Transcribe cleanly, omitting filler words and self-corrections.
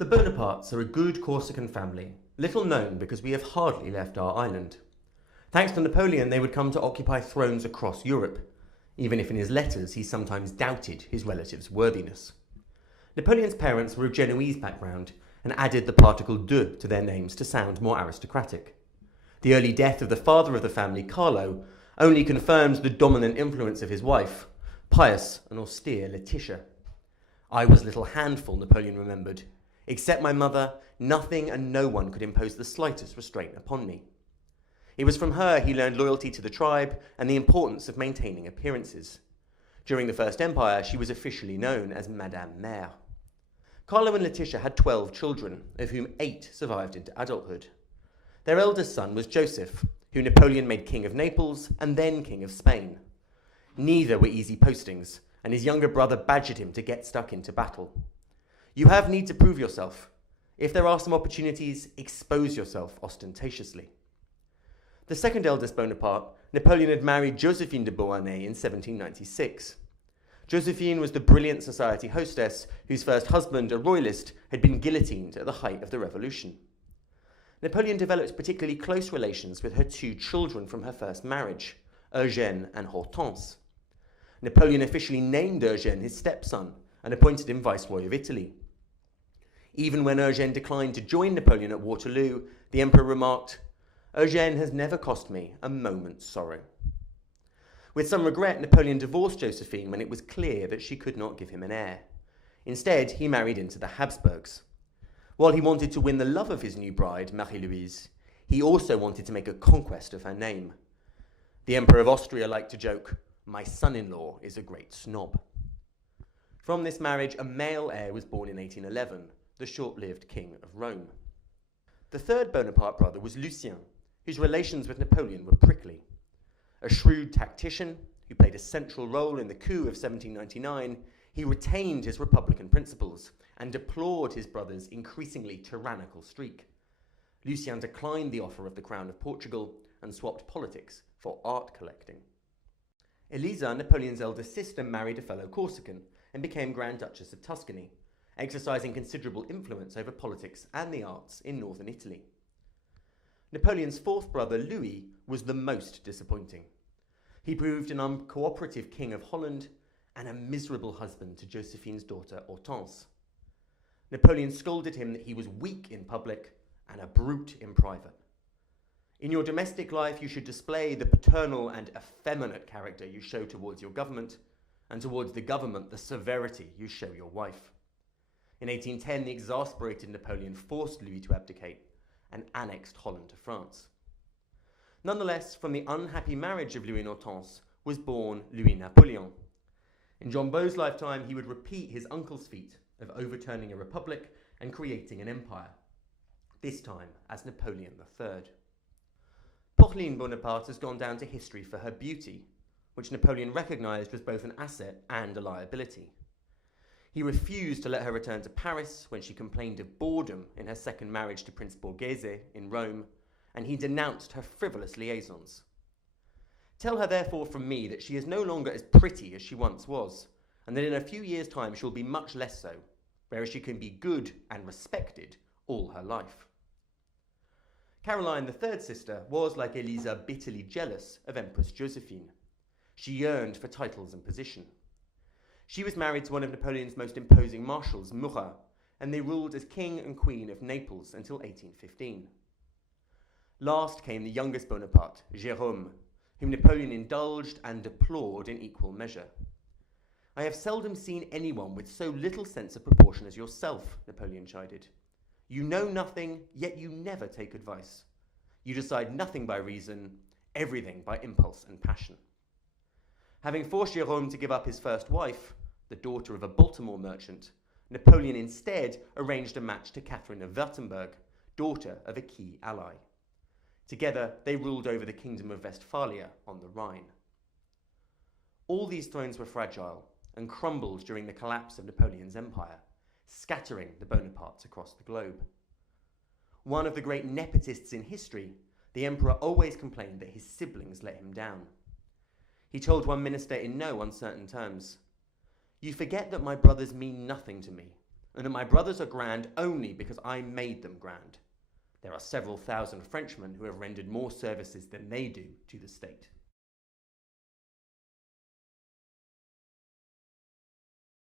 The Bonapartes are a good Corsican family, little known because we have hardly left our island. Thanks to Napoleon, they would come to occupy thrones across Europe, even if in his letters he sometimes doubted his relatives' worthiness. Napoleon's parents were of Genoese background and added the particle de to their names to sound more aristocratic. The early death of the father of the family, Carlo, only confirmed the dominant influence of his wife, pious and austere Laetitia. I was a little handful, Napoleon remembered. Except my mother, nothing and no one could impose the slightest restraint upon me. It was from her he learned loyalty to the tribe and the importance of maintaining appearances. During the First Empire, she was officially known as Madame Mère. Carlo and Laetitia had 12 children, of whom 8 survived into adulthood. Their eldest son was Joseph, who Napoleon made King of Naples and then King of Spain. Neither were easy postings, and his younger brother badgered him to get stuck into battle. You have need to prove yourself. If there are some opportunities, expose yourself ostentatiously. The second eldest Bonaparte, Napoleon had married Josephine de Beauharnais in 1796. Josephine was the brilliant society hostess whose first husband, a royalist, had been guillotined at the height of the revolution. Napoleon developed particularly close relations with her 2 children from her first marriage, Eugène and Hortense. Napoleon officially named Eugène his stepson and appointed him Viceroy of Italy. Even when Eugène declined to join Napoleon at Waterloo, the emperor remarked, "Eugène has never cost me a moment's sorrow." With some regret, Napoleon divorced Josephine when it was clear that she could not give him an heir. Instead, he married into the Habsburgs. While he wanted to win the love of his new bride, Marie-Louise, he also wanted to make a conquest of her name. The Emperor of Austria liked to joke, "My son-in-law is a great snob." From this marriage, a male heir was born in 1811, the short-lived King of Rome. The third Bonaparte brother was Lucien, whose relations with Napoleon were prickly. A shrewd tactician who played a central role in the coup of 1799, he retained his republican principles and deplored his brother's increasingly tyrannical streak. Lucien declined the offer of the crown of Portugal and swapped politics for art collecting. Elisa, Napoleon's eldest sister, married a fellow Corsican and became Grand Duchess of Tuscany, exercising considerable influence over politics and the arts in northern Italy. Napoleon's fourth brother, Louis, was the most disappointing. He proved an uncooperative king of Holland and a miserable husband to Josephine's daughter, Hortense. Napoleon scolded him that he was weak in public and a brute in private. In your domestic life, you should display the paternal and effeminate character you show towards your government, and towards the government, the severity you show your wife. In 1810, the exasperated Napoleon forced Louis to abdicate and annexed Holland to France. Nonetheless, from the unhappy marriage of Louis and Hortense was born Louis Napoleon. In John Beau's lifetime, he would repeat his uncle's feat of overturning a republic and creating an empire, this time as Napoleon III. Pauline Bonaparte has gone down to history for her beauty, which Napoleon recognised was both an asset and a liability. He refused to let her return to Paris when she complained of boredom in her second marriage to Prince Borghese in Rome, and he denounced her frivolous liaisons. Tell her therefore from me that she is no longer as pretty as she once was, and that in a few years' time she will be much less so, whereas she can be good and respected all her life. Caroline, the third sister, was, like Elisa, bitterly jealous of Empress Josephine. She yearned for titles and position. She was married to one of Napoleon's most imposing marshals, Murat, and they ruled as king and queen of Naples until 1815. Last came the youngest Bonaparte, Jérôme, whom Napoleon indulged and deplored in equal measure. "I have seldom seen anyone with so little sense of proportion as yourself," Napoleon chided. "You know nothing, yet you never take advice. You decide nothing by reason, everything by impulse and passion." Having forced Jérôme to give up his first wife, the daughter of a Baltimore merchant, Napoleon instead arranged a match to Catherine of Württemberg, daughter of a key ally. Together, they ruled over the Kingdom of Westphalia on the Rhine. All these thrones were fragile and crumbled during the collapse of Napoleon's empire, scattering the Bonapartes across the globe. One of the great nepotists in history, the emperor always complained that his siblings let him down. He told one minister in no uncertain terms, "You forget that my brothers mean nothing to me. and that my brothers are grand only because I made them grand. There are several thousand Frenchmen who have rendered more services than they do to the state.